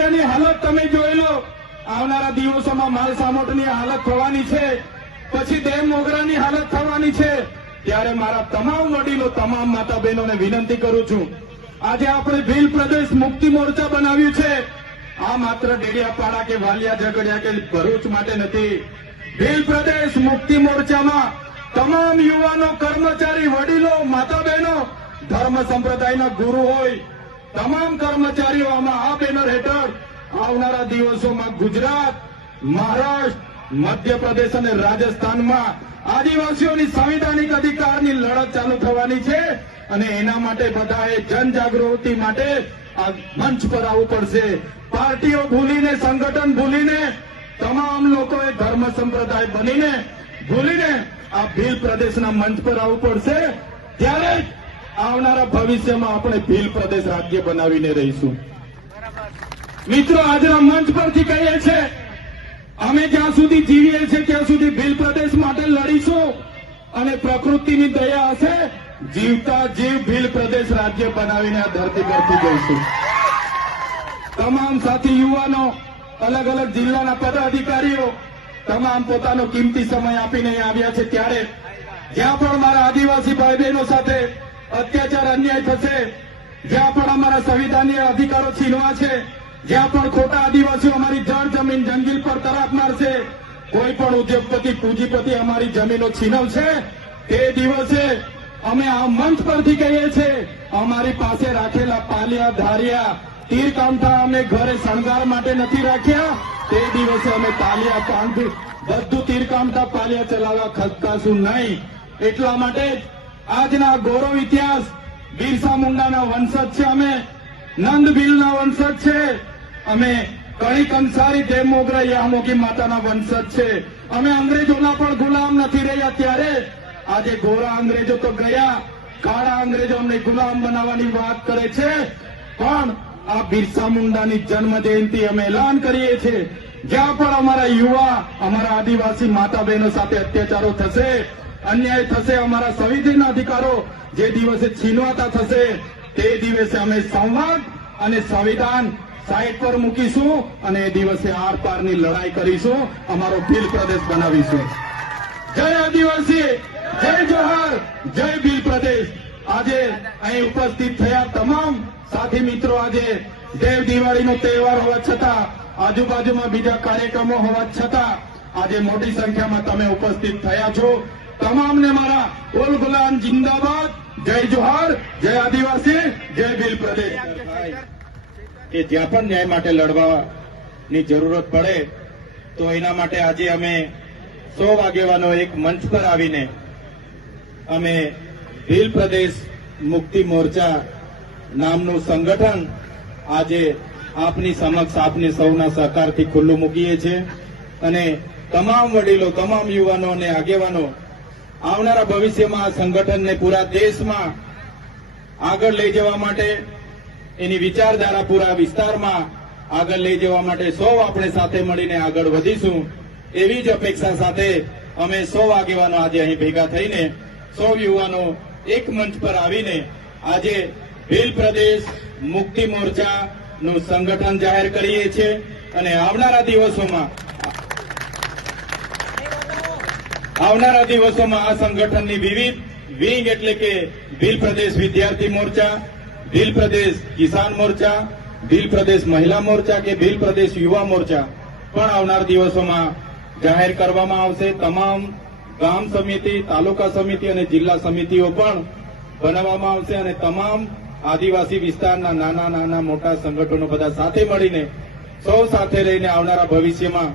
કેવડિયાની હાલત તમે જોઈ લો. આવનારા દિવસોમાં માલસામોટની હાલત થવાની છે, પછી ડેમ મોગરાની હાલત થવાની છે. ત્યારે મારા તમામ વડીલો, તમામ માતા બહેનોને વિનંતી કરું છું, આજે આપણે ભીલ પ્રદેશ મુક્તિ મોરચા બનાવ્યું છે. આ માત્ર ડેડિયાપાડા કે વાલિયા ઝઘડિયા કે ભરૂચ માટે નથી. ભીલ પ્રદેશ મુક્તિ મોરચામાં તમામ યુવાનો, કર્મચારી, વડીલો, માતા બહેનો, ધર્મ સંપ્રદાયના ગુરુ હોય, તમામ કર્મચારીઓ આમાં આ બેનર હેઠળ આવનારા દિવસોમાં ગુજરાત, મહારાષ્ટ્ર, મધ્યપ્રદેશ અને રાજસ્થાનમાં આદિવાસીઓની સંવિધાનિક અધિકારની લડત ચાલુ થવાની છે. અને એના માટે બધાએ જનજાગૃતિ માટે આ મંચ પર આવવું પડશે. પાર્ટીઓ ભૂલીને, સંગઠન ભૂલીને, તમામ લોકોએ ધર્મ સંપ્રદાય બનીને ભૂલીને આ ભીલ પ્રદેશના મંચ પર આવવું પડશે. ત્યારે જ આવનારા ભવિષ્યમાં આપણે ભીલ પ્રદેશ રાજ્ય બનાવીને રહીશું. મિત્રો, આજના મંચ પરથી કહીએ છીએ, અમે જ્યાં સુધી જીવીએ છીએ ત્યાં સુધી ભીલ પ્રદેશ માટે લડીશું. અને પ્રકૃતિની દયા હશે, જીવતા જીવ ભીલ પ્રદેશ રાજ્ય બનાવીને આ ધરતી પરથી જઈશું. તમામ સાથી યુવાનો, અલગ અલગ જિલ્લાના પદાધિકારીઓ, તમામ પોતાનો કિંમતી સમય આપીને અહીં આવ્યા છે. ત્યારે જ્યાં પણ મારા આદિવાસી ભાઈ બહેનો સાથે અત્યાચાર, અન્યાય થશે, જ્યાં પણ અમારા સંવિધાનીય અધિકારો છીનવા છે, જ્યાં પણ ખોટા આદિવાસીઓ અમારી જળ જમીન, જંગલ પર તરાપ મારશે, કોઈ પણ ઉદ્યોગપતિ, પૂંજીપતિ અમારી જમીનો છીનવશે, તે દિવસે અમે આ મંચ પરથી કહીએ છીએ, અમારી પાસે રાખેલા પાલિયા, ધારિયા, તીર કામઠા અમે ઘરે શણગાર માટે નથી રાખ્યા. તે દિવસે અમે તાલિયા, પાંખ, બધું તીર કામઠા, પાલિયા ચલાવવા ખસકાશું નહીં. એટલા માટે આજના ગૌરવ ઇતિહાસ, બિરસા મુંડાના વંશજ છે અમે, નંદ ભીલના વંશજ છે અમે, કણિક અંસારી, દેવ મોગરા, યામોગી માતાના વંશજ છે અમે. અંગ્રેજોના પણ ગુલામ નથી રહ્યા. ત્યારે આજે ગોરા અંગ્રેજો તો ગયા, કાળા અંગ્રેજો અમને ગુલામ બનાવવાની વાત કરે છે. પણ આ બિરસા મુંડાની જન્મ જયંતિ અમે એલાન કરીએ છીએ, જ્યાં પણ અમારા યુવા, અમારા આદિવાસી માતા બહેનો સાથે અત્યાચારો થશે, અન્યાય થશે, અમારા સંવિધાનના અધિકારો જે દિવસે છીનવાતા થશે, તે દિવસે અમે સંવાદ અને સંવિધાન સાઈડ પર મૂકીશું અને એ દિવસે આર પારની લડાઈ કરીશું, અમારો ભીલ પ્રદેશ બનાવીશું. જય આદિવાસી, જય જોહાર, જય ભીલ પ્રદેશ. આજે અહીં ઉપસ્થિત થયા તમામ સાથી મિત્રો, આજે દેવ દિવાળીનો તહેવાર હોવા છતાં, આજુબાજુમાં બીજા કાર્યક્રમો હોવા છતાં આજે મોટી સંખ્યામાં તમે ઉપસ્થિત થયા છો. તમામને મારા ઓલ ગુલામ જિંદાબાદ, જય જોહાર, જય આદિવાસી, જય ભીલ પ્રદેશ. કે જ્યાં પણ ન્યાય માટે લડવાની જરૂરત પડે તો એના માટે આજે અમે 100 આગેવાનો એક મંચ પર આવીને અમે ભીલ પ્રદેશ મુક્તિ મોરચા નામનું સંગઠન આજે આપની સમક્ષ, આપની સૌના સહકારથી ખુલ્લું મૂકીએ છીએ. અને તમામ વડીલો, તમામ યુવાનો અને આગેવાનો આવનારા ભવિષ્યમાં આ સંગઠનને પૂરા દેશમાં આગળ લઈ જવા માટે, એની વિચારધારા પૂરા વિસ્તારમાં આગળ લઈ જવા માટે સૌ આપણે સાથે મળીને આગળ વધીશું. એવી જ અપેક્ષા સાથે અમે 100 આગેવાનો આજે અહીં ભેગા થઈને, 100 યુવાનો એક મંચ પર આવીને આજે ભીલ પ્રદેશ મુક્તિ મોરચાનું સંગઠન જાહેર કરીએ છીએ. અને આવનારા દિવસોમાં આ સંગઠનની વિવિધ વિંગ, એટલે કે ભીલ પ્રદેશ વિદ્યાર્થી મોરચા, ભીલ પ્રદેશ કિસાન મોરચા, ભીલ પ્રદેશ મહિલા મોરચા કે ભીલ પ્રદેશ યુવા મોરચા પણ આવનાર દિવસોમાં જાહેર કરવામાં આવશે. તમામ ગામ સમિતિ, તાલુકા સમિતિ અને જિલ્લા સમિતિઓ પણ બનાવવામાં આવશે. અને તમામ આદિવાસી વિસ્તારના નાના નાના મોટા સંગઠનો બધા સાથે મળીને, સૌ સાથે રહીને આવનારા ભવિષ્યમાં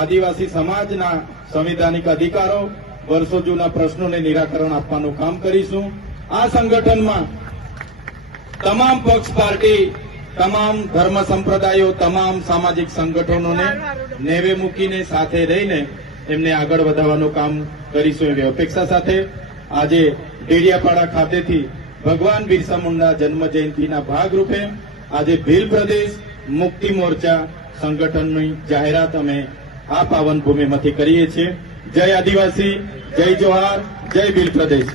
આદિવાસી સમાજના સંવિધાનિક અધિકારો, વર્ષો જૂના પ્રશ્નોને નિરાકરણ આપવાનું કામ કરીશું. આ સંગઠનમાં તમામ પક્ષ, પાર્ટી, તમામ ધર્મ સંપ્રદાયો, તમામ સામાજિક સંગઠનોને નેવે મૂકીને સાથે રહીને એમને આગળ વધારવાનું કામ કરીશું એવી અપેક્ષા સાથે આજે ડેડિયાપાડા ખાતેથી ભગવાન બિરસા મુંડા જન્મ જયંતિના ભાગરૂપે આજે ભીલ પ્રદેશ મુક્તિ મોરચા સંગઠનની જાહેરાત અમે આ પાવન ભૂમિમાંથી કરીએ છીએ. જય આદિવાસી, જય જોહાર, જય ભીલ પ્રદેશ.